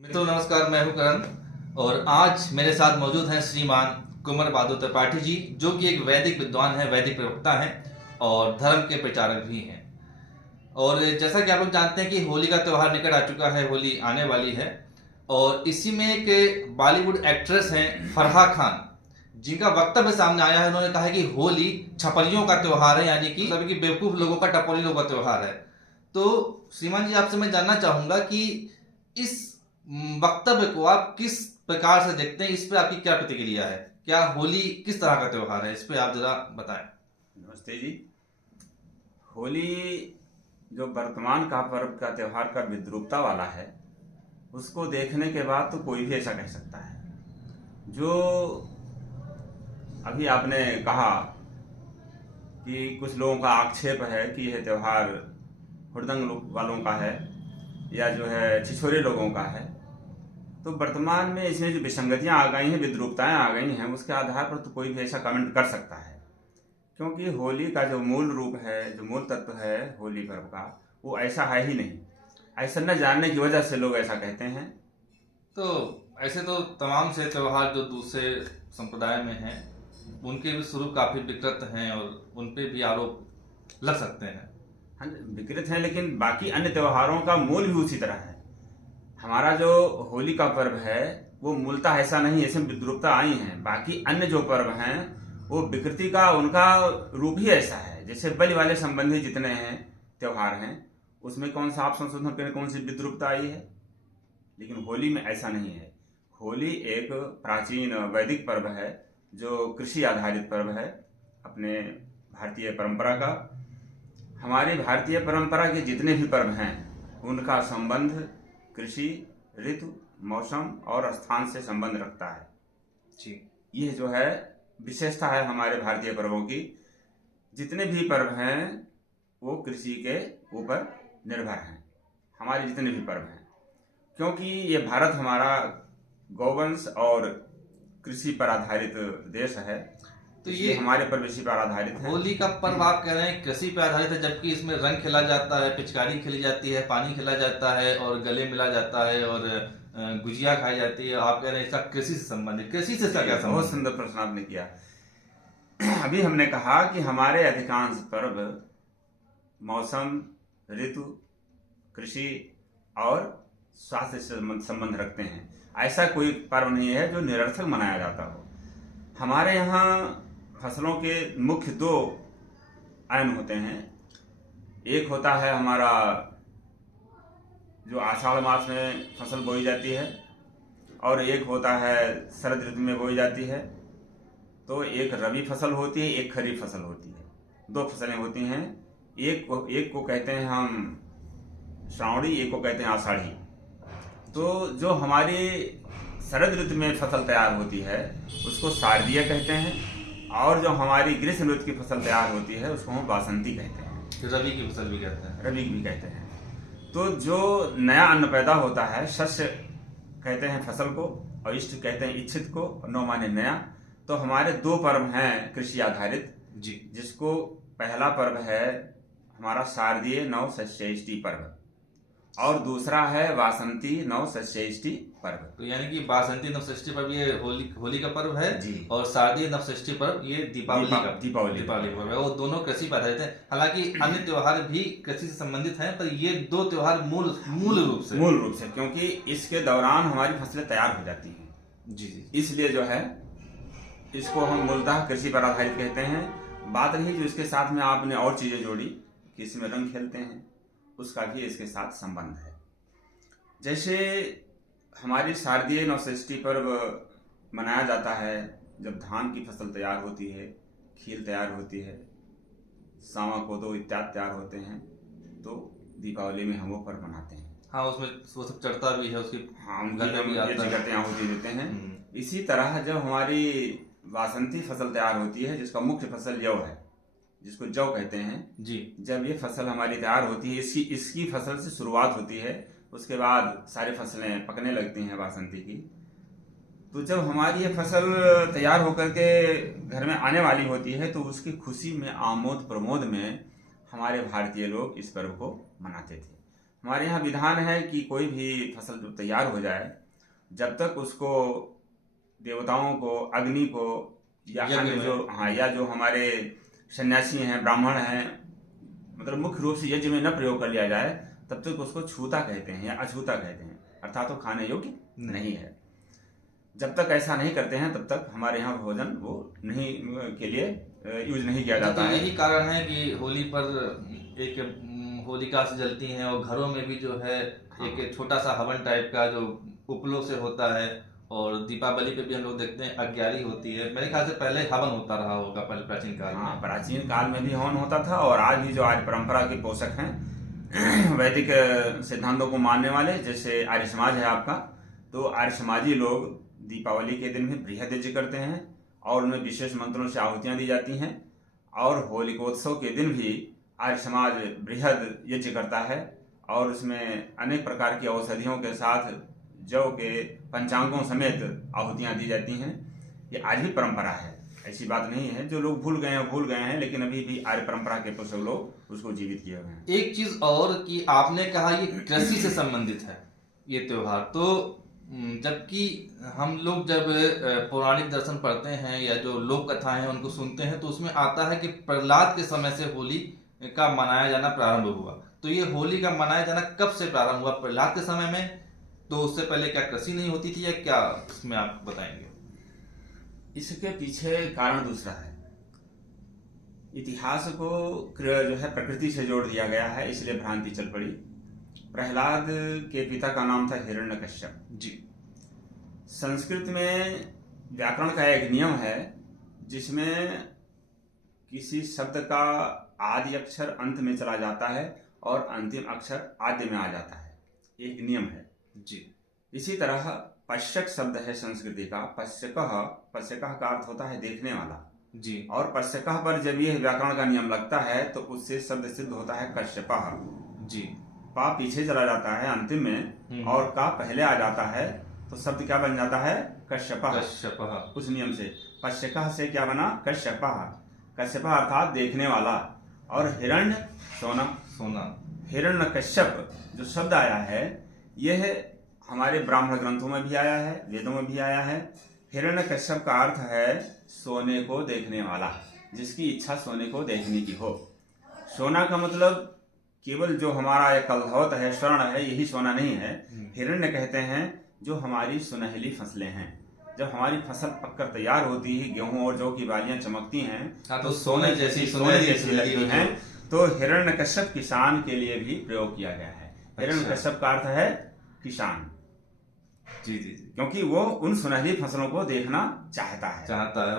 मित्रों नमस्कार, मैं हूं करण और आज मेरे साथ मौजूद हैं श्रीमान कुंवर बहादुर त्रिपाठी जी, जो कि एक वैदिक विद्वान है, वैदिक प्रवक्ता हैं और धर्म के प्रचारक भी हैं। और जैसा कि आप लोग जानते हैं कि होली का त्यौहार निकट आ चुका है, होली आने वाली है और इसी में एक बॉलीवुड एक्ट्रेस हैं फराह खान, जिनका वक्तव्य सामने आया है। उन्होंने कहा है कि होली छपरियों का त्यौहार है, यानी कि सभी बेवकूफ लोगों का, टपोरी लोगों का त्यौहार है। तो श्रीमान जी, आपसे मैं जानना चाहूंगा कि इस वक्तव्य को आप किस प्रकार से देखते हैं, इस पे आपकी क्या प्रतिक्रिया है? क्या होली किस तरह का त्यौहार है, इस पे आप जरा बताएं। नमस्ते जी। होली जो वर्तमान का पर्व का त्यौहार का विद्रूपता वाला है, उसको देखने के बाद तो कोई भी ऐसा कह सकता है। जो अभी आपने कहा कि कुछ लोगों का आक्षेप है कि यह त्यौहार हुड़दंग वालों का है या जो है छिछोरे लोगों का है, तो वर्तमान में इसमें जो विसंगतियां आ गई हैं, विद्रूपताएं आ गई हैं, उसके आधार पर तो कोई भी ऐसा कमेंट कर सकता है। क्योंकि होली का जो मूल रूप है, जो मूल तत्व है होली पर्व का, वो ऐसा है ही नहीं। ऐसा न जानने की वजह से लोग ऐसा कहते हैं। तो ऐसे तो तमाम से त्यौहार जो दूसरे संप्रदाय में हैं, उनके भी स्वरूप काफी विकृत हैं और उन पे भी आरोप लग सकते हैं। हाँ, विकृत है, लेकिन बाकी अन्य त्योहारों का मूल भी उसी तरह है। हमारा जो होली का पर्व है वो मूलतः ऐसा नहीं, ऐसे विद्रूपता आई है। बाकी अन्य जो पर्व हैं वो विकृति का, उनका रूप ही ऐसा है। जैसे बलि वाले संबंधी जितने हैं त्योहार हैं, उसमें कौन सा आप संशोधन करें, कौन सी विद्रूपता आई है, लेकिन होली में ऐसा नहीं है। होली एक प्राचीन वैदिक पर्व है, जो कृषि आधारित पर्व है अपने भारतीय परंपरा का। हमारी भारतीय परंपरा के जितने भी पर्व हैं उनका संबंध कृषि, ऋतु, मौसम और स्थान से संबंध रखता है जी, ये जो है विशेषता है हमारे भारतीय पर्वों की। जितने भी पर्व हैं वो कृषि के ऊपर निर्भर हैं, हमारे जितने भी पर्व हैं, क्योंकि ये भारत हमारा गौवंश और कृषि पर आधारित देश है। तो ये ये हमारे पर्व इसी पर आधारित है। होली का पर्व आप कह रहे हैं कृषि पे आधारित है, जबकि इसमें रंग खेला जाता है, पिचकारी खेली जाती है, पानी खेला जाता है और गले मिला जाता है और गुजिया खाई जाती है। आप कह रहे हैं इसका कृषि से संबंधित, कृषि से इसका क्या संबंध? बहुत सुंदर प्रश्न आपने किया। अभी हमने कहा कि हमारे अधिकांश पर्व मौसम, ऋतु, कृषि और स्वास्थ्य से संबंध रखते हैं। ऐसा कोई पर्व नहीं है जो निरर्थक मनाया जाता हो। हमारे यहाँ फसलों के मुख्य दो आयन होते हैं। एक होता है हमारा जो आषाढ़ मास में फसल बोई जाती है, और एक होता है शरद ऋतु में बोई जाती है। तो एक रबी फसल होती है, एक खरीफ फसल होती है। दो फसलें होती हैं। एक को कहते हैं हम श्रावणी, एक को कहते हैं आषाढ़ी। तो जो हमारी शरद ऋतु में फसल तैयार होती है उसको शारदीय कहते हैं, और जो हमारी ग्रीष्म ऋतु की फसल तैयार होती है उसको हम वासंती कहते हैं। रबी की फसल भी कहते हैं। रबी भी कहते हैं। तो जो नया अन्न पैदा होता है, शस्य कहते हैं फसल को, और इष्ट कहते हैं इच्छित को, और नौ माने नया। तो हमारे दो पर्व हैं कृषि आधारित जी, जिसको पहला पर्व है हमारा शारदीय नव शस्येष्टि पर्व, और दूसरा है वासंती नव शस्येष्टि पर्व। तो यानी कि बासंती नवषष्ठी पर्व ये होली का पर्व है जी। और शारदीय नवषष्ठी पर्व ये दीपावली का दीपावली पर्व है। वो दोनों कृषि पर आधारित हैं। हालांकि अन्य त्योहार भी कृषि से संबंधित हैं, पर ये दो त्योहार मूल रूप से क्योंकि इसके दौरान हमारी फसलें तैयार हो जाती हैं। जी जी, इसलिए जो है इसको हम मूलतः कृषि पर आधारित कहते हैं। बात रही जो इसके साथ में आपने और चीजें जोड़ी कि इसमें रंग खेलते हैं, उसका भी इसके साथ संबंध है। जैसे हमारी शारदीय नवषष्ठी पर्व मनाया जाता है जब धान की फसल तैयार होती है, खील तैयार होती है, सावा कोदो इत्यादि तैयार होते हैं, तो दीपावली में हम वो पर्व मनाते हैं। हाँ, उसमें वो सब चढ़ता भी है, उसकी हाँ, घर में भी आता है। आहुति देते हैं। इसी तरह जब हमारी वासंती फसल तैयार होती है, जिसका मुख्य फसल जौ है, जिसको जौ कहते हैं जी, जब ये फसल हमारी तैयार होती है, इसकी फसल से शुरुआत होती है, उसके बाद सारी फसलें पकने लगती हैं वासंती की। तो जब हमारी ये फसल तैयार होकर के घर में आने वाली होती है, तो उसकी खुशी में, आमोद प्रमोद में हमारे भारतीय लोग इस पर्व को मनाते थे। हमारे यहाँ विधान है कि कोई भी फसल जब तैयार हो जाए, जब तक उसको देवताओं को, अग्नि को या यज्ञ अन्य में। जो या जो हमारे सन्यासी हैं, ब्राह्मण हैं, मतलब मुख्य रूप से यज्ञ में न प्रयोग कर लिया जाए, तब तक उसको छूता कहते हैं या अछूता कहते हैं, अर्थात वो खाने योग्य नहीं है। जब तक ऐसा नहीं करते हैं तब तक हमारे यहाँ भोजन वो नहीं के लिए यूज नहीं किया जाता तो है। यही कारण है कि होली पर एक होलिका से जलती हैं, और घरों में भी जो है एक छोटा सा हवन टाइप का जो उपलों से होता है, और दीपावली पे भी हम लोग देखते हैं अग्यारी होती है। मेरे ख्याल से पहले हवन होता रहा होगा पहले प्राचीन काल में। हाँ, प्राचीन काल में भी हवन होता था, और आज भी जो आज परंपरा के पोषक हैं वैदिक सिद्धांतों को मानने वाले, जैसे आर्य समाज है आपका, तो आर्य समाजी लोग दीपावली के दिन में बृहद यज्ञ करते हैं और उनमें विशेष मंत्रों से आहुतियां दी जाती हैं। और होलिकोत्सव के दिन भी आर्य समाज बृहद यज्ञ करता है, और उसमें अनेक प्रकार की औषधियों के साथ जौ के पंचांगों समेत आहुतियां दी जाती हैं। ये आज भी परंपरा है, ऐसी बात नहीं है। जो लोग भूल गए हैं, लेकिन अभी भी आर्य परंपरा के कुछ लोग उसको जीवित किए हुए हैं। एक चीज और कि आपने कहा ये कृषि से संबंधित है ये त्योहार, तो जबकि हम लोग जब पौराणिक दर्शन पढ़ते हैं या जो लोक कथाएं हैं उनको सुनते हैं, तो उसमें आता है कि प्रहलाद के समय से होली का मनाया जाना प्रारंभ हुआ। तो ये होली का मनाया जाना कब से प्रारंभ हुआ? प्रहलाद के समय में? तो उससे पहले क्या कृषि नहीं होती थी या क्या, इसमें आप बताएंगे? इसके पीछे कारण दूसरा है। इतिहास को जो है प्रकृति से जोड़ दिया गया है, इसलिए भ्रांति चल पड़ी। प्रहलाद के पिता का नाम था हिरण्यकश्यप जी। संस्कृत में व्याकरण का एक नियम है जिसमें किसी शब्द का आदि अक्षर अंत में चला जाता है और अंतिम अक्षर आद्य में आ जाता है, एक नियम है जी। इसी तरह पश्यक शब्द है संस्कृति का, पश्यकः, पश्यकः का अर्थ होता है देखने वाला जी। और पश्यकः पर जब यह व्याकरण का नियम लगता है तो उससे शब्द सिद्ध होता है कश्यपः। जी। पा पीछे चला जाता है अंतिम में और का पहले आ जाता है, तो शब्द क्या बन जाता है? कश्यपः। कश्यपः। उस नियम से पश्यकः से क्या बना? कश्यपः। कश्यपः अर्थात देखने वाला, और हिरण्य सोना। सोना। हिरण्यकश्यप जो शब्द आया है यह हमारे ब्राह्मण ग्रंथों में भी आया है, वेदों में भी आया है। हिरण्यकश्यप का अर्थ है सोने को देखने वाला, जिसकी इच्छा सोने को देखने की हो। सोना का मतलब केवल जो हमारा एक कलधौत है, स्वर्ण है, यही सोना नहीं है। हिरण्य कहते हैं जो हमारी सुनहली फसलें हैं। जब हमारी फसल पककर तैयार होती है, गेहूं और जौ की बालियां चमकती हैं, हाँ, तो सोने जैसी लगती हैं, तो हिरण्यकश्यप किसान के लिए भी प्रयोग किया गया है। हिरण्यकश्यप का अर्थ है किसान। जी जी जी। क्योंकि वो उन सुनहली फसलों को देखना चाहता है,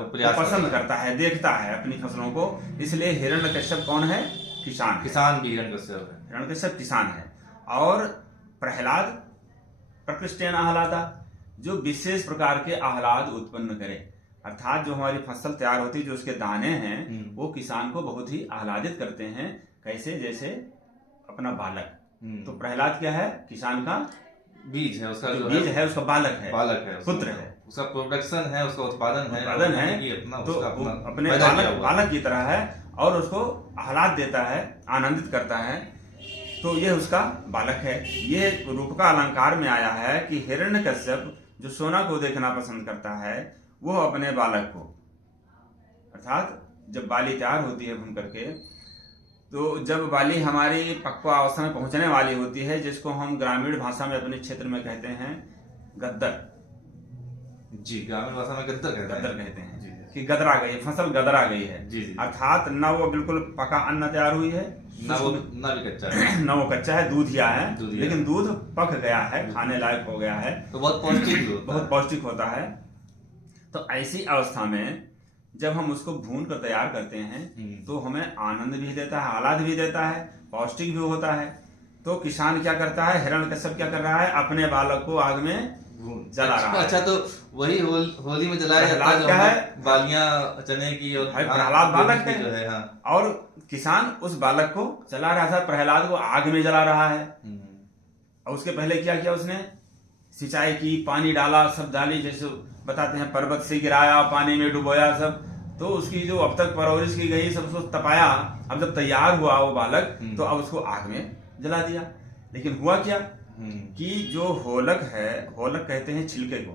प्रयास पसंद करता है, देखता है अपनी फसलों को, इसलिए हिरण्यकश्यप कौन है? किसान। किसान भी हिरण्यकश्यप है। हिरण्यकश्यप किसान है। और प्रहलाद प्रकृष्टेन आह्लादा, जो विशेष प्रकार के आह्लाद उत्पन्न करे, अर्थात जो हमारी फसल तैयार होती है, जो उसके दाने हैं वो किसान को बहुत ही आह्लादित करते हैं। कैसे? जैसे अपना बालक। तो प्रहलाद क्या है? किसान का बीज है, उसका जो बीज है, उसका बालक है, पुत्र है, उसका प्रोडक्शन है, उसका उत्पादन है, तो अपने बालक की तरह है और उसको आह्लाद देता है, आनंदित करता है, तो यह उसका बालक है। ये रूप का अलंकार में आया है कि हिरण्यकश्यप जो सोना को देखना पसंद करता है वो अपने बालक को, अर्थात जब बाली तैयार होती है भून करके, तो जब बाली हमारी पक्वा अवस्था में पहुंचने वाली होती है, जिसको हम ग्रामीण भाषा में अपने क्षेत्र में कहते हैं गद्दर। जी, ग्रामीण भाषा में गद्दर कहते हैं कि गदरा गई, फसल गदरा गई है। अर्थात न वो बिल्कुल पका अन्न तैयार हुई है, न वो कच्चा है, न वो कच्चा है, दूधिया है, लेकिन दूध पक गया है, खाने लायक हो गया है, तो बहुत पौष्टिक होता है। तो ऐसी अवस्था में जब हम उसको भून कर तैयार करते हैं तो हमें आनंद भी देता है, आह्लाद भी देता है, पौष्टिक भी होता है। तो किसान क्या करता है? हिरण्यकश्यप क्या कर रहा है? अपने बालक को आग में जला रहा है। अच्छा, तो वही होली में जलाया जाता है बालियां चने की, और प्रहलाद बालक है जो है। हाँ। और किसान उस बालक को जला रहा था, प्रहलाद को आग में जला रहा है। और उसके पहले क्या किया उसने? सिंचाई की, पानी डाला, सब डाली, जैसे बताते हैं पर्वत से गिराया, पानी में डुबोया सब, तो उसकी जो अब तक परवरिश की गई सब उसको तपाया। अब जब तैयार हुआ वो बालक, तो अब उसको आग में जला दिया। लेकिन हुआ क्या कि जो होलक है, होलक कहते हैं छिलके को,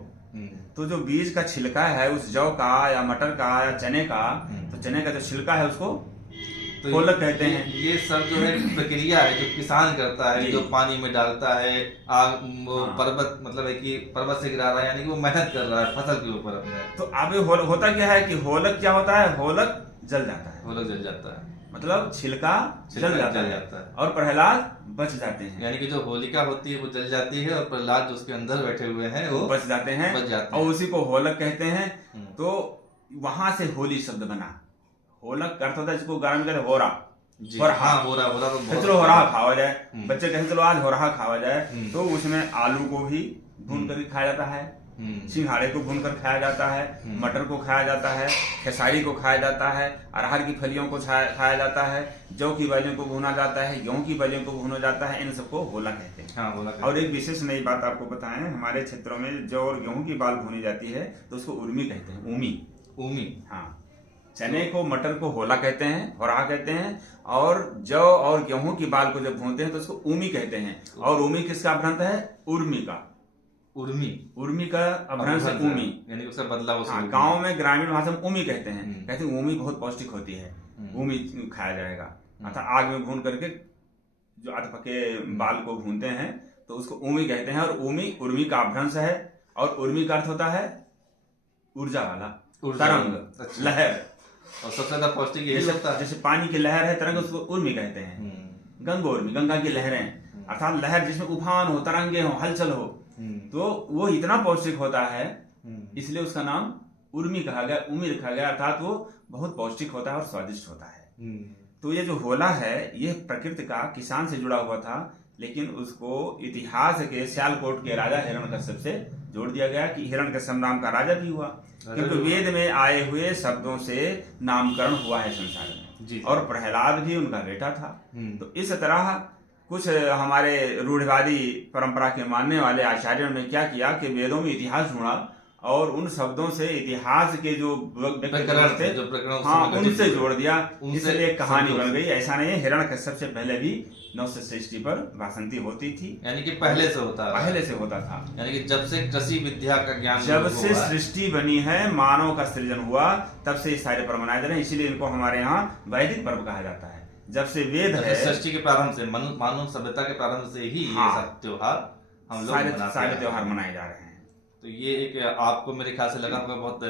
तो जो बीज का छिलका है उस जौ का या मटर का या चने का, तो चने का जो छिलका है उसको तो होलक कहते हैं। ये सब जो है प्रक्रिया है जो किसान करता है, जो पानी में डालता है, आग वो पर्वत मतलब है कि पर्वत से गिरा रहा है, यानी कि वो मेहनत कर रहा है फसल के ऊपर अपने। तो अब होता क्या है कि होलक क्या होता है, होलक जल जाता है, होलक जल जाता है, मतलब छिलका जल जाता है और प्रहलाद बच जाते हैं। यानी कि जो होलिका होती है वो जल जाती है और प्रहलाद जो उसके अंदर बैठे हुए हैं वो बच जाते हैं और उसी को होलक कहते हैं। तो वहां से होली शब्द बना। होलक का अर्थ होता है जिसको गारा में कहते हैं होरा, चलो होरहा खावा जाए, बच्चे कहते चलो आज होरहा खावा जाए, तो उसमें आलू को भी भून कर खाया जाता है, सिंघाड़े को भूनकर खाया जाता है, मटर को खाया जाता है, खेसारी को खाया जाता है, अरहर की फलियों को खाया जाता है, जौ की बालियों को भुना जाता है, गेहूं की बालियों को भुना जाता है। इन सबको होला कहते हैं। और एक विशेष नई बात आपको बताएं, हमारे क्षेत्रों में जौ और गेहूं की बाल भुनी जाती है तो उसको उर्मी कहते हैं। उमी, हाँ। चने को मटर को होला कहते हैं, होरहा कहते हैं, और जौ और गेहूं की बाल को जब भूनते हैं तो उसको उमी कहते हैं। और उमी किसका अपभ्रंश है? उर्मी का। उर्मी का अपभ्रंश है उमी, यानी उसका बदलाव। हाँ, गांव में ग्रामीण भाषा में उमी कहते हैं। कहते हैं उमी बहुत पौष्टिक होती है, उमी खाया जाएगा। अर्थात आग में भून करके जो आध पके बाल को भूनते हैं तो उसको उमी कहते हैं। और उमी उर्मी का अपभ्रंश है, और उर्मी का अर्थ होता है ऊर्जा वाला, तरंग, लहर। और सबसे ज्यादा पौष्टिक यही लगता है। जैसे पानी की लहर है तरंग, उसको उर्मी कहते हैं। गंगोर्मी, गंगा की लहरें, अर्थात लहर जिसमें उफान हो, तरंगे हो, हलचल हो, तो वो इतना पौष्टिक होता है, इसलिए उसका नाम उर्मी कहा गया, उमी रखा गया। अर्थात वो बहुत पौष्टिक होता है और स्वादिष्ट होता है। तो ये जो होला है ये प्रकृति का किसान से जुड़ा हुआ था, लेकिन उसको इतिहास के सियालकोट के राजा हिरण्यकश्यप से जोड़ दिया गया कि हिरण्यकश्यप नाम का राजा भी हुआ, क्योंकि वेद में आए हुए शब्दों से नामकरण हुआ है संसार में। और प्रहलाद भी उनका बेटा था। तो इस तरह कुछ हमारे रूढ़िवादी परंपरा के मानने वाले आचार्यों ने क्या किया कि वेदों में इतिहास ढूंढा और उन शब्दों से इतिहास के जो प्रकरण थे, हाँ, उनसे जोड़ दिया, इसलिए एक कहानी बन गई। ऐसा नहीं है, हिरण्यकश्यप से पहले भी नवस्य सृष्टि पर वासंती होती थी, यानी कि पहले से होता था। यानी कि जब से कृषि विद्या का ज्ञान, जब से सृष्टि बनी है, मानव का सृजन हुआ, तब से ये सारे पर्व मनाए जा रहे हैं। इसीलिए इनको हमारे यहाँ वैदिक पर्व कहा जाता है। जब से वेद है, सृष्टि के प्रारंभ से, मानव सभ्यता के प्रारंभ से ही ये सब त्योहार हम लोग सारे त्योहार मनाए जा रहे हैं। तो ये एक आपको मेरे ख्याल से लगा होगा बहुत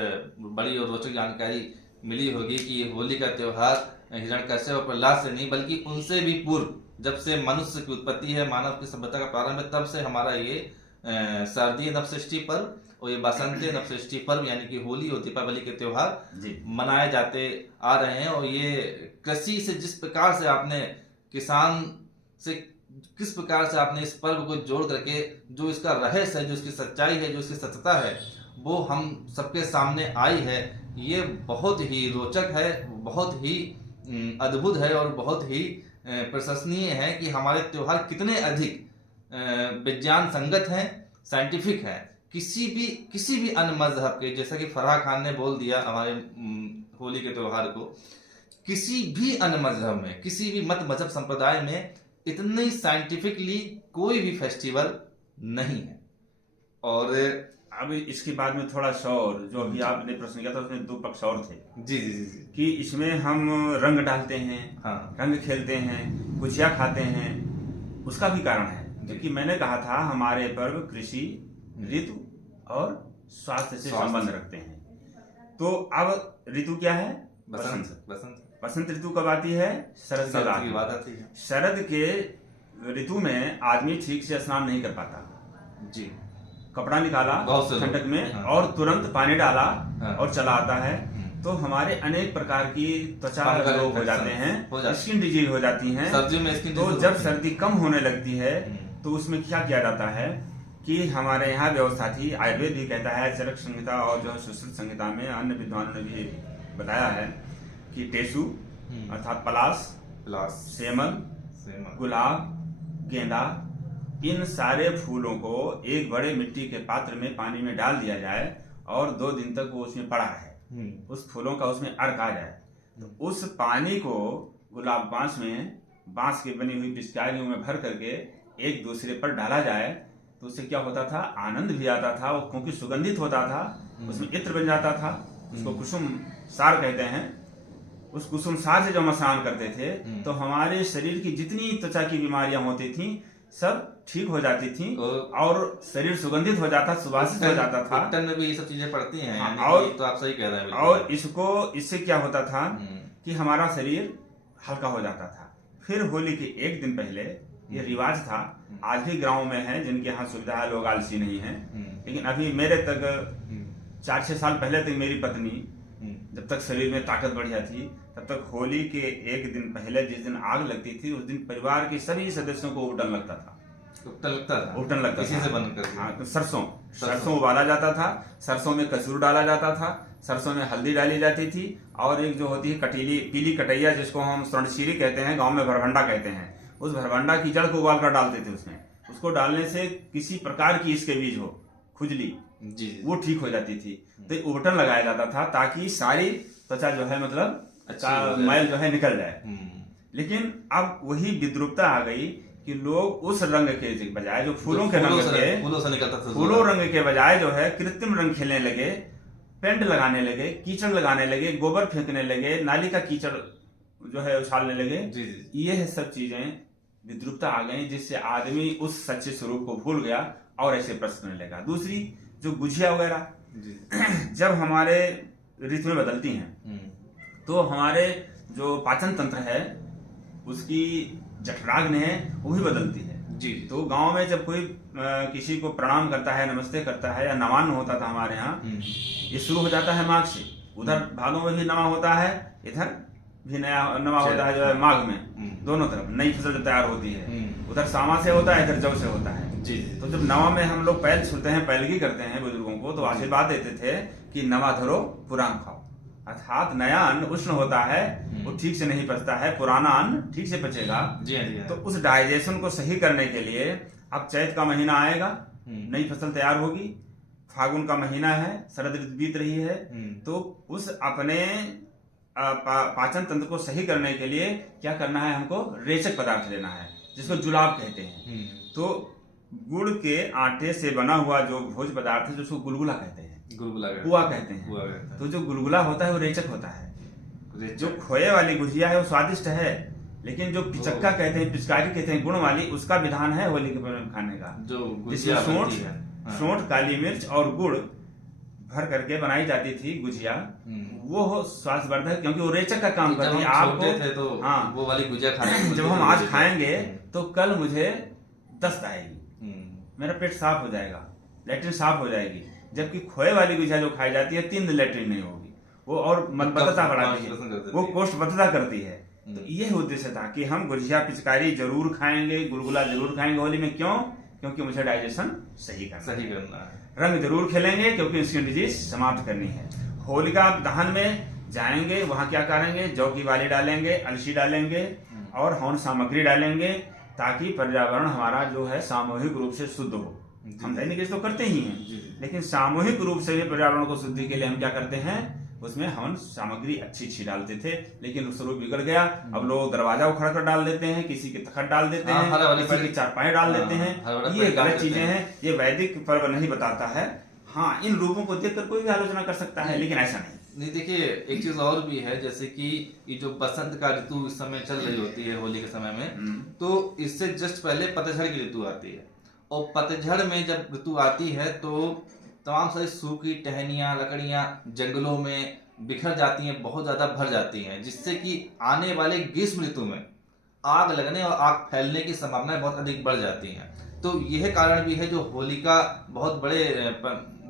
बड़ी और रोचक जानकारी मिली होगी कि होली का त्योहार हिरण्यकश्यप और प्रहलाद से नहीं बल्कि उनसे भी पूर्व, जब से मनुष्य की उत्पत्ति है, मानव की सभ्यता का प्रारंभ है, तब से हमारा ये शारदीय नवसृष्टि पर्व और ये बसंतीय नवसृष्टि पर्व यानी कि होली और दीपावली के त्योहार मनाए जाते आ रहे हैं। और ये कृषि से जिस प्रकार से आपने, किसान से किस प्रकार से आपने इस पर्व को जोड़ करके, जो इसका रहस्य है, जो इसकी सच्चाई है, जो इसकी सत्यता है, वो हम सबके सामने आई है, ये बहुत ही रोचक है, बहुत ही अद्भुत है और बहुत ही प्रशंसनीय है कि हमारे त्योहार कितने अधिक विज्ञान संगत हैं, साइंटिफिक हैं। किसी भी अन्य मजहब के, जैसा कि फराह खान ने बोल दिया हमारे होली के त्योहार को, किसी भी अन्य मजहब में, किसी भी मत मजहब संप्रदाय में इतनी साइंटिफिकली कोई भी फेस्टिवल नहीं है। और अब इसके बाद में थोड़ा शौर, जो अभी आपने प्रश्न किया था उसमें दो पक्ष और थे। जी कि इसमें हम रंग डालते हैं, हाँ, रंग खेलते हैं, गुजिया खाते हैं, उसका भी कारण है। क्योंकि मैंने कहा था हमारे पर्व कृषि, ऋतु और स्वास्थ्य से संबंध रखते हैं। तो अब ऋतु क्या है? बसंत ऋतु कब आती है? शरद की बात आती है। शरद के ऋतु में आदमी ठीक से स्नान नहीं कर पाता जी। कपड़ा निकाला ठंडक में, हाँ, और तुरंत पानी डाला, हाँ, और चला आता है, तो हमारे अनेक प्रकार की त्वचा रोग हो जाते हैं, स्किन डिजीज हो जाती हैं। सर्दियों में स्किन, तो जब सर्दी कम होने लगती है तो उसमें क्या किया जाता है कि हमारे यहाँ व्यवस्था थी, आयुर्वेद भी कहता है, चरक संहिता और जो सुश्रुत संहिता में अन्य विद्वानों ने भी बताया है कि टेसु अर्थात पलाश, सेमल, गुलाब, गेंदा, इन सारे फूलों को एक बड़े मिट्टी के पात्र में पानी में डाल दिया जाए और 2 दिन तक वो उसमें पड़ा रहे, उस फूलों का उसमें अर्क आ जाए। तो उस पानी को गुलाब बांस की बनी हुई पिचकारियों में भर करके एक दूसरे पर डाला जाए तो उससे क्या होता था, आनंद भी आता था, वो क्योंकि सुगंधित होता था, उसमें इत्र बन जाता था, उसको कुसुम सार कहते हैं। उस कुसुम सार से जब हम स्नान करते थे तो हमारे शरीर की जितनी त्वचा की बीमारियां होती थी सब ठीक हो जाती थी और शरीर सुगंधित हो जाता, सुवासित हो जाता था। उत्तन में भी ये सब चीजें पड़ती हैं। हाँ, यानी और कि तो आप सही कह रहे हैं बिल्कुल। और इससे क्या होता था कि हमारा शरीर हल्का हो जाता था। फिर होली के एक दिन पहले ये रिवाज था, आज भी गाँव में है जिनके यहाँ सुविधा है, लोग आलसी नहीं है, लेकिन अभी मेरे तक 4-6 साल पहले तक मेरी पत्नी जब तक शरीर में ताकत बढ़ जाती तब तक होली के एक दिन पहले जिस दिन आग लगती थी उस दिन परिवार के सभी सदस्यों को उबटन लगता था। उबटन लगता इसी था। से बंद कर दिया। हाँ, तो सरसों उबाला जाता था, सरसों में कसूर डाला जाता था, सरसों में हल्दी डाली जाती थी, और एक जो होती है कटीली पीली कटैया जिसको हम स्वर्णशीरी कहते हैं, गांव में भरभंडा कहते हैं, उस भरभंडा की जड़ को उबाल कर डालते थे उसमें। उसको डालने से किसी प्रकार की इसके बीज हो, खुजली, वो ठीक हो जाती थी। तो उबटन लगाया जाता था ताकि सारी त्वचा जो है मतलब मैल जो है निकल जाए। लेकिन अब वही विद्रूपता आ गई कि लोग उस रंग के बजाय जो फूलों के रंग के, फूलों रंग के बजाय जो है कृत्रिम रंग खेलने लगे, पेंट लगाने लगे, कीचड़ लगाने लगे, गोबर फेंकने लगे, नाली का कीचड़ जो है उछालने लगे। ये सब चीजें विद्रूपता आ गई जिससे आदमी उस सच्चे स्वरूप को भूल गया और ऐसे प्रश्न करने लगा। दूसरी जो गुजिया वगैरह जब हमारे ऋतु में बदलती हैं तो हमारे जो पाचन तंत्र है उसकी जठराग्नि है वो भी बदलती है जी। तो गांव में जब कोई किसी को प्रणाम करता है, नमस्ते करता है या नवान्न होता था हमारे यहाँ, ये शुरू हो जाता है माघ से। उधर भादों में भी नमा होता है, इधर भी नया नमा होता है जो है माघ में, दोनों तरफ नई फसल जो तैयार होती है। उधर सामा से होता है, इधर जौ से होता है जी। तो जब नवा में हम लोग पैल छूते हैं, पैलगी करते हैं बुजुर्गों को, तो आशीर्वाद देते थे कि नवा धरो पुरान खाओ, अर्थात नया अन्न उष्ण होता है, वो ठीक से नहीं पचता है, पुराना अन्न ठीक से पचेगा। तो उस डाइजेशन को सही करने के लिए अब चैत का महीना आएगा, नई फसल तैयार होगी, फागुन का महीना है, शरद ऋतु बीत रही है, तो उस अपने पाचन तंत्र को सही करने के लिए क्या करना है, हमको रेचक पदार्थ लेना है जिसको जुलाब कहते हैं। तो गुड़ के आटे से बना हुआ जो भोज पदार्थ है जिसको गुलगुला कहते हैं, पुआ कहते हैं। तो जो गुलगुला होता है वो रेचक होता है। जो खोए वाली गुजिया है वो स्वादिष्ट है, लेकिन जो पिचक्का कहते हैं, पिचकारी कहते हैं, गुण वाली, उसका विधान है होली के पर्व में खाने का, जिसमें सोंठ, काली मिर्च और गुड़ भर करके बनाई जाती थी गुजिया। वो हो स्वास्थ्यवर्धक क्योंकि वो रेचक का काम करती है। आपको हाँ, वो वाली गुजिया खाने जब हम आज खाएंगे तो कल मुझे दस्त आएगी, मेरा पेट साफ हो जाएगा, लेट्रिन साफ हो जाएगी। जबकि खोए वाली गुजिया जो खाई जाती है 3 दिन लेट्रिन नहीं होगी, वो और मलबद्धता बढ़ाती है, वो कोष्ठबद्धता करती है। तो ये उद्देश्य था कि हम गुजिया पिचकारी जरूर खाएंगे, गुलगुला जरूर खाएंगे होली में। क्यों? क्योंकि मुझे डाइजेशन सही करना है। रंग जरूर खेलेंगे क्योंकि स्किन डिजीज समाप्त करनी है। होलिका दहन में जाएंगे, वहां क्या करेंगे, जौ की बाली डालेंगे, अलसी डालेंगे और हवन सामग्री डालेंगे ताकि पर्यावरण हमारा जो है सामूहिक रूप से शुद्ध हो। हम दैनिक तो करते ही हैं, लेकिन सामूहिक रूप से भी पर्यावरण को शुद्धि के लिए हम क्या करते हैं, उसमें हवन सामग्री अच्छी डालते थे, लेकिन स्वरूप बिगड़ गया। अब लोग दरवाजा उखड़ कर डाल देते हैं, किसी के तखत डाल देते हैं, किसी की चारपाई डाल देते हैं। ये गलत चीजें हैं, ये वैदिक पर्व नहीं बताता है। हाँ, इन रूपों को देखकर कोई भी आलोचना कर सकता है, लेकिन ऐसा नहीं। देखिए, एक चीज और भी है, जैसे कि ये जो बसंत का ऋतु इस समय चल रही होती है होली के समय में, तो इससे जस्ट पहले पतझड़ की ऋतु आती है, और पतझड़ में जब ऋतु आती है तो तमाम सारी सूखी टहनियाँ, लकड़ियाँ जंगलों में बिखर जाती हैं, बहुत ज़्यादा भर जाती हैं, जिससे कि आने वाले ग्रीष्म ऋतु में आग लगने और आग फैलने की संभावनाएं बहुत अधिक बढ़ जाती हैं। तो यह कारण भी है जो होलिका बहुत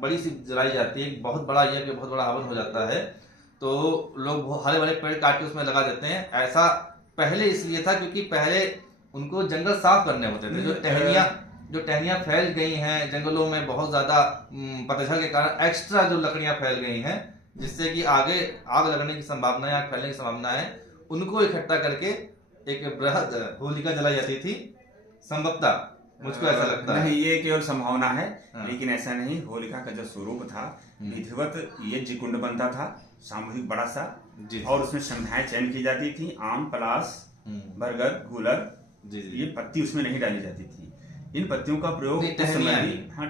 बड़ी सी जलाई जाती है, बहुत बड़ा यज्ञ, बहुत बड़ा हवन हो जाता है, तो लोग हरे भरे पेड़ काट के उसमें लगा देते हैं। ऐसा पहले इसलिए था क्योंकि पहले उनको जंगल साफ करने होते थे। जो टहनियाँ फैल गई हैं जंगलों में बहुत ज्यादा पतझड़ के कारण, एक्स्ट्रा जो लकड़ियां फैल गई हैं, जिससे कि आगे आग लगने की संभावना है, आग फैलने की संभावना है, उनको इकट्ठा करके एक बृहद होलिका जलाई जाती थी संभवतः, मुझको ऐसा लगता है। नहीं, ये केवल संभावना है, लेकिन ऐसा नहीं। होलिका का जो स्वरूप था, विधिवत यज्ञ कुंड बनता था सामूहिक बड़ा सा, और उसमें संध्याएं चयन की जाती थी, आम, पलाश, बरगद, गूलर, ये पत्ती उसमें नहीं डाली जाती थी। इन पत्तियों का प्रयोग नहीं, उस समय टहनियाँ भी, नहीं। हाँ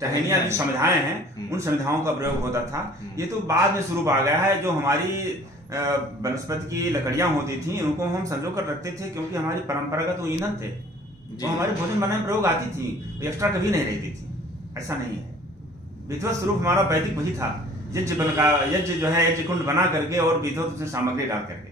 टहनियाँ जो संविधाएं हैं उन संविधाओं का प्रयोग होता था। ये तो बाद में शुरू आ गया है। जो हमारी वनस्पति की लकड़ियां होती थी उनको हम संजो कर रखते थे, क्योंकि हमारी परंपरागत वो ईंधन थे, वो हमारे भोजन बनाने में प्रयोग आती थी, एक्स्ट्रा कभी नहीं रहती थी। ऐसा नहीं है। विधिवत स्वरूप हमारा वैदिक वही था, यज्ञ जो है यज्ञ कुंड बना करके और विधिवत उसमें सामग्री डाल करके।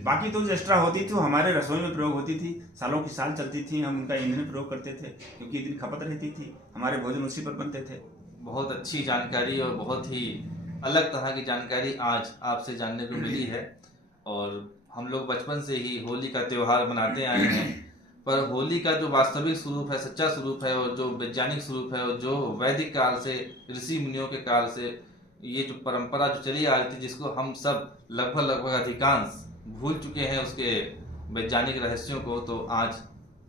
बाकी तो जो एक्स्ट्रा होती थी वो हमारे रसोई में प्रयोग होती थी, सालों की साल चलती थी, हम उनका ईंधन प्रयोग करते थे, क्योंकि इतनी खपत रहती थी, हमारे भोजन उसी पर बनते थे। बहुत अच्छी जानकारी और बहुत ही अलग तरह की जानकारी आज आपसे जानने को मिली है। और हम लोग बचपन से ही होली का त्यौहार मनाते आए हैं, पर होली का जो वास्तविक स्वरूप है, सच्चा स्वरूप है, और जो वैज्ञानिक स्वरूप है, और जो वैदिक काल से, ऋषि मुनियों के काल से ये जो परंपरा जो चली आ रही थी, जिसको हम सब लगभग अधिकांश भूल चुके हैं उसके वैज्ञानिक रहस्यों को, तो आज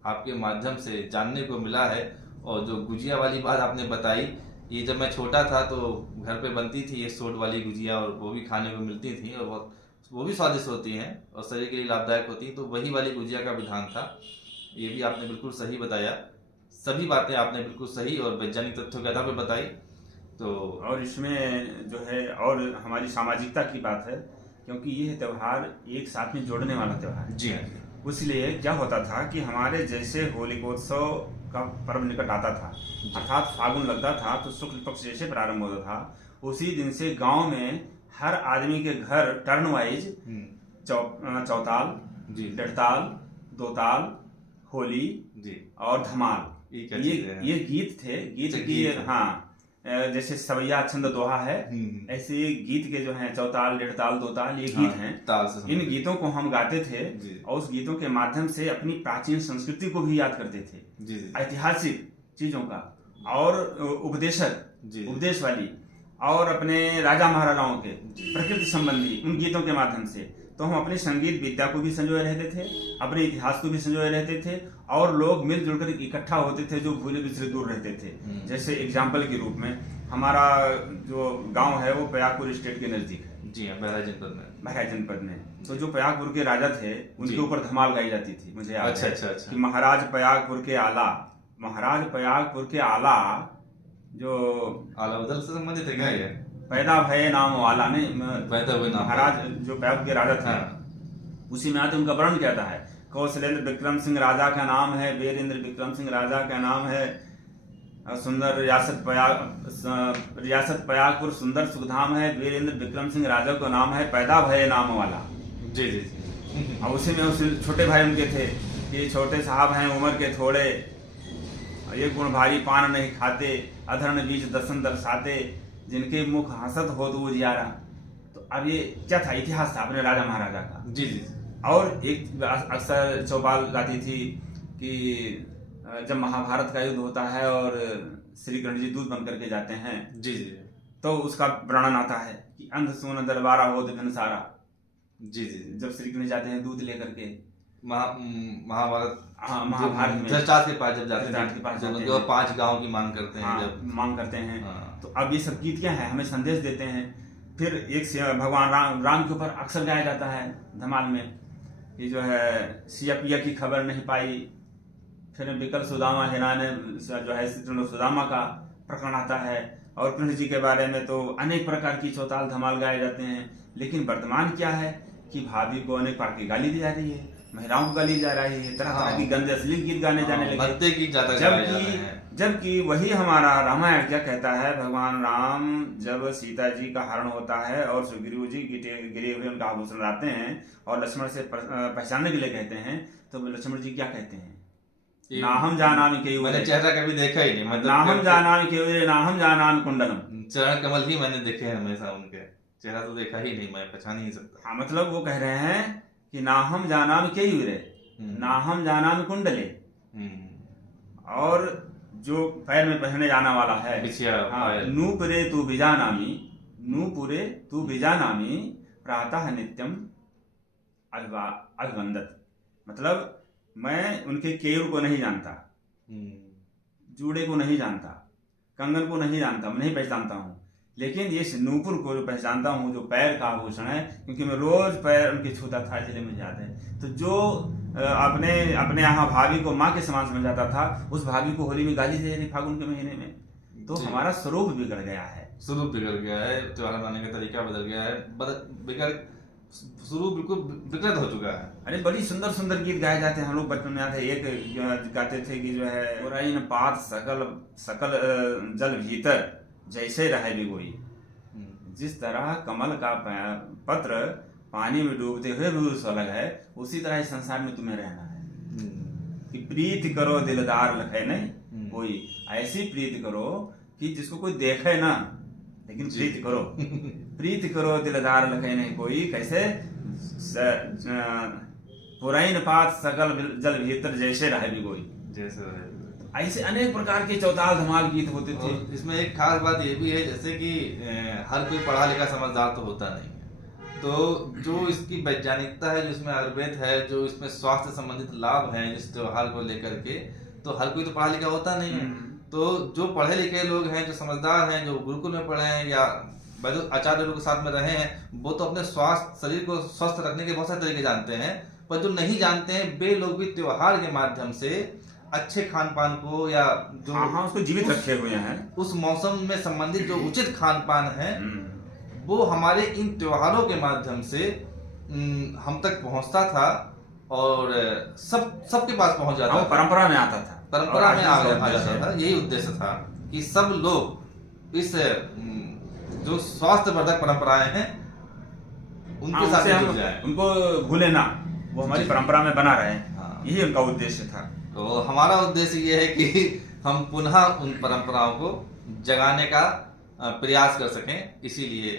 आपके माध्यम से जानने को मिला है। और जो गुजिया वाली बात आपने बताई, ये जब मैं छोटा था तो घर पे बनती थी ये सोट वाली गुजिया, और वो भी खाने को मिलती थी, और बहुत वो भी स्वादिष्ट होती हैं और शरीर के लिए लाभदायक होती हैं। तो वही वाली गुजिया का विधान था। ये भी आपने बिल्कुल सही बताया। सभी बातें आपने बिल्कुल सही और वैज्ञानिक तथ्यों के आधार पर बताई। तो और इसमें जो है और हमारी सामाजिकता की बात है, क्योंकि ये त्यौहार एक साथ में जोड़ने वाला त्यौहार है। जी हाँ जी। इसलिए क्या होता था कि हमारे जैसे होलिकोत्सव का पर्व निकट आता था, अर्थात फागुन लगता था, तो शुक्ल पक्ष जैसे प्रारंभ होता था, उसी दिन से गांव में हर आदमी के घर टर्न वाइज चौताल, डटताल, दोताल, होली जी और धमाल, ये गीत थे। गीत की हाँ, जैसे सवैया छंद दोहा है, ऐसे गीत के जो हैं चौताल, डेढ़ताल, दोताल, ये गीत हैं। इन गीतों को हम गाते थे और उस गीतों के माध्यम से अपनी प्राचीन संस्कृति को भी याद करते थे, ऐतिहासिक चीजों का, और उपदेश वाली, और अपने राजा महाराजाओं के प्रकृति संबंधी उन गीतों के माध्यम से। तो हम अपनी संगीत विद्या को भी संजोए रहते थे, अपने इतिहास को भी संजोए रहते थे, और लोग मिलजुल कर इकट्ठा होते थे जो भूले बिछड़े दूर रहते थे। जैसे एग्जाम्पल के रूप में हमारा जो गांव है वो पयागपुर स्टेट के नजदीक है। जी हाँ, बहराइच जनपद में। तो जो पयागपुर के राजा थे उनके ऊपर धमाल गाई जाती थी। मुझे याद है अच्छा। कि महाराज पयागपुर के आला जो आला उदल से संबंधित है क्या ये? पैदा भय नाम वाला ने महाराज जो पयागपुर के राजा थे, उसी में आते उनका वर्णन कहता है, कौशलेंद्र विक्रम सिंह राजा का नाम है, वीरेंद्र विक्रम सिंह राजा का नाम है, सुंदर रियासत पयागपुर सुंदर सुखधाम है, वीरेंद्र विक्रम सिंह राजा का नाम है, पैदा भय नाम वाला। जी। और उसी में उस छोटे भाई उनके थे कि छोटे साहब हैं उम्र के थोड़े, ये गुण भारी पान नहीं खाते, अधर्म बीज दर्शन दर्शाते, जिनके मुख हंसत हो तो वो जियारा। तो अब ये क्या था, इतिहास था अपने राजा महाराजा का। जी। और एक अक्सर चौपाल गाती थी कि जब महाभारत का युद्ध होता है और श्री कृष्ण जी दूध बन करके जाते हैं, जी, तो उसका वर्णन आता है कि अंध सोन दरबारा हो दिन सारा। जी। जब श्री कृष्ण जाते हैं दूध लेकर के महाभारत में धृतराष्ट्र के पास जब जाते हैं, जो 5 गांव की मांग करते हैं, जब मांग करते हैं, तो अब ये सब गीत क्या है, हमें संदेश देते हैं। फिर एक भगवान राम के ऊपर अक्सर गाया जाता है धमाल में, कि जो है सिया पिया की खबर नहीं पाई। फिर विकल सुदामा हिना ने जो है सुदामा का प्रकरण आता है, और कृष्ण जी के बारे में तो अनेक प्रकार की चौताल धमाल गाए जाते हैं। लेकिन वर्तमान क्या है कि भाभी को अनेक प्रकार की गाली दी जा रही है, महिलाओं को गाली जा रही है, तरह तरह की गंदे अश्लील गीत गाने जाने लगे। जबकि वही हमारा रामायण क्या कहता है, भगवान राम जब सीता जी का हरण होता है और सुग्रीव जी गिरे हुए उनका आभूषण लाते हैं और लक्ष्मण से पहचानने के लिए कहते हैं, तो लक्ष्मण जी क्या कहते हैं, ना हम जानामि केयूरे, मैंने चेहरा कभी देखा ही नहीं, मतलब ना हम जानामि केयूरे, ना हम जानामि कुंडलम। चरण कमल ही मैंने देखे हैं हमेशा, उनके चेहरा तो देखा ही नहीं, मैं पहचान ही नहीं सकता। हाँ, मतलब वो कह रहे हैं कि ना हम जानामि केयूरे, ना हम जानामि कुंडले, और जो पैर में पहनने जाना वाला है नूपुरे तू बीजानामी प्रातः नित्यम अभिवंदत। मतलब मैं उनके केयूर को नहीं जानता, जूड़े को नहीं जानता, कंगन को नहीं जानता, मैं नहीं पहचानता हूँ, लेकिन ये नूपुर को जो पहचानता हूँ, जो पैर का आभूषण है, क्योंकि मैं रोज पैर उनके छूता था, इसलिए मुझे याद है। तो जो अपने अपने यहाँ भाभी को माँ के समान समझ जाता था, उस भाभी को होली में गाली दे रही फागुन के महीने में, तो हमारा स्वरूप बिगड़ गया है। स्वरूप बिगड़ गया है, त्योहार मनाने का तरीका बदल गया है, स्वरूप बिल्कुल विकृत हो चुका है। अरे बड़ी सुंदर सुंदर गीत गाए जाते हैं, हम लोग बचपन में आते, एक गाते थे कि जो है पुरैन पात सकल सकल जल भीतर जैसे रहे भिगोई। जिस तरह कमल का पत्र पानी में डूबते हुए भी उस अलग है, उसी तरह इस संसार में तुम्हें रहना है कि प्रीति करो दिलदार लखे नहीं कोई, ऐसी प्रीति करो कि जिसको कोई देखे ना, लेकिन प्रीति करो। प्रीति करो दिलदार लखे नहीं कोई, कैसे पुरैन पात सकल जल भीतर जैसे रहे भिगोई, जैसे रहे। ऐसे अनेक प्रकार के चौताल धमाल गीत होते थे। इसमें एक खास बात ये भी है, जैसे कि हर कोई पढ़ा लिखा समझदार तो होता नहीं है, तो जो इसकी वैज्ञानिकता है, जो इसमें आयुर्वेद है, जो इसमें स्वास्थ्य संबंधित लाभ हैं इस त्योहार को लेकर के, तो हर कोई तो पढ़ा लिखा होता नहीं है। तो जो पढ़े लिखे लोग हैं, जो समझदार हैं, जो गुरुकुल में पढ़े हैं या आचार्य लोग के साथ में रहे हैं, वो तो अपने स्वास्थ्य शरीर को स्वस्थ रखने के बहुत सारे तरीके जानते हैं। पर जो नहीं जानते हैं वे लोग भी त्योहार के माध्यम से अच्छे खान पान को या जो उसको जीवित रखे हुए हैं, उस मौसम में संबंधित जो उचित खान पान है वो हमारे इन त्योहारों के माध्यम से हम तक पहुंचता था और सबके पास पहुंच जाता था, परंपरा में आता था, परंपरा में आ जाता था। यही उद्देश्य था कि सब लोग इस जो स्वास्थ्य वर्धक परंपराएं हैं उनके साथ जुड़ जाए, उनको भूले ना, वो हमारी परंपरा में बना रहे। यही उनका उद्देश्य था। तो हमारा उद्देश्य ये है कि हम पुनः उन परंपराओं को जगाने का प्रयास कर सकें। इसीलिए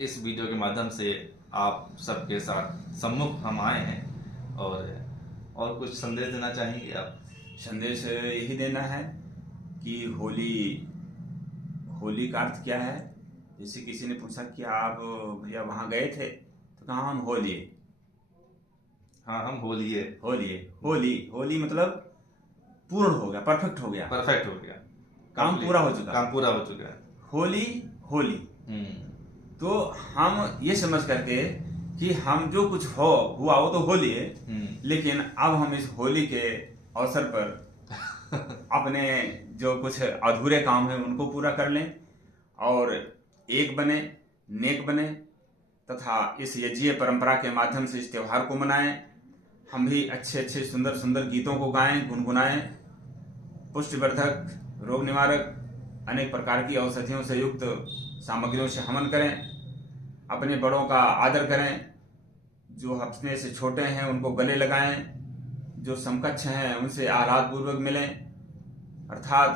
इस वीडियो के माध्यम से आप सबके साथ सम्मुख हम आए हैं। और कुछ संदेश देना चाहेंगे आप? संदेश यही देना है कि होली का अर्थ क्या है। जैसे किसी ने पूछा कि आप भैया वहां गए थे, तो कहा हम होलिए। हाँ, हम होलिए। होली मतलब पूर्ण हो गया, परफेक्ट हो गया, काम पूरा हो चुका है। होली तो हम ये समझ करके कि हम जो कुछ हुआ वो तो होली है, लेकिन अब हम इस होली के अवसर पर अपने जो कुछ अधूरे काम है उनको पूरा कर लें और एक बने, नेक बने तथा इस यज्ञीय परंपरा के माध्यम से इस त्योहार को मनाएं। हम भी अच्छे अच्छे सुंदर सुंदर गीतों को गाएं, गुनगुनाएं, पुष्टिवर्धक, रोग निवारक, अनेक प्रकार की औषधियों से युक्त सामग्रियों से हवन करें, अपने बड़ों का आदर करें, जो अपने से छोटे हैं उनको गले लगाएं, जो समकक्ष हैं उनसे आह्लाद पूर्वक मिलें। अर्थात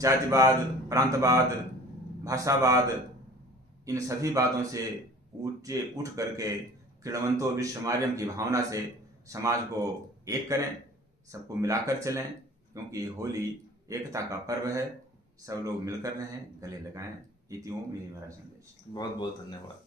जातिवाद, प्रांतवाद, भाषावाद, इन सभी बातों से उठ करके क्रीडवंतो विश्वमार्यम की भावना से समाज को एक करें, सबको मिलाकर चलें, क्योंकि होली एकता का पर्व है। सब लोग मिलकर रहें, गले लगाएं। इति ओम, यही मेरा संदेश। बहुत बहुत धन्यवाद।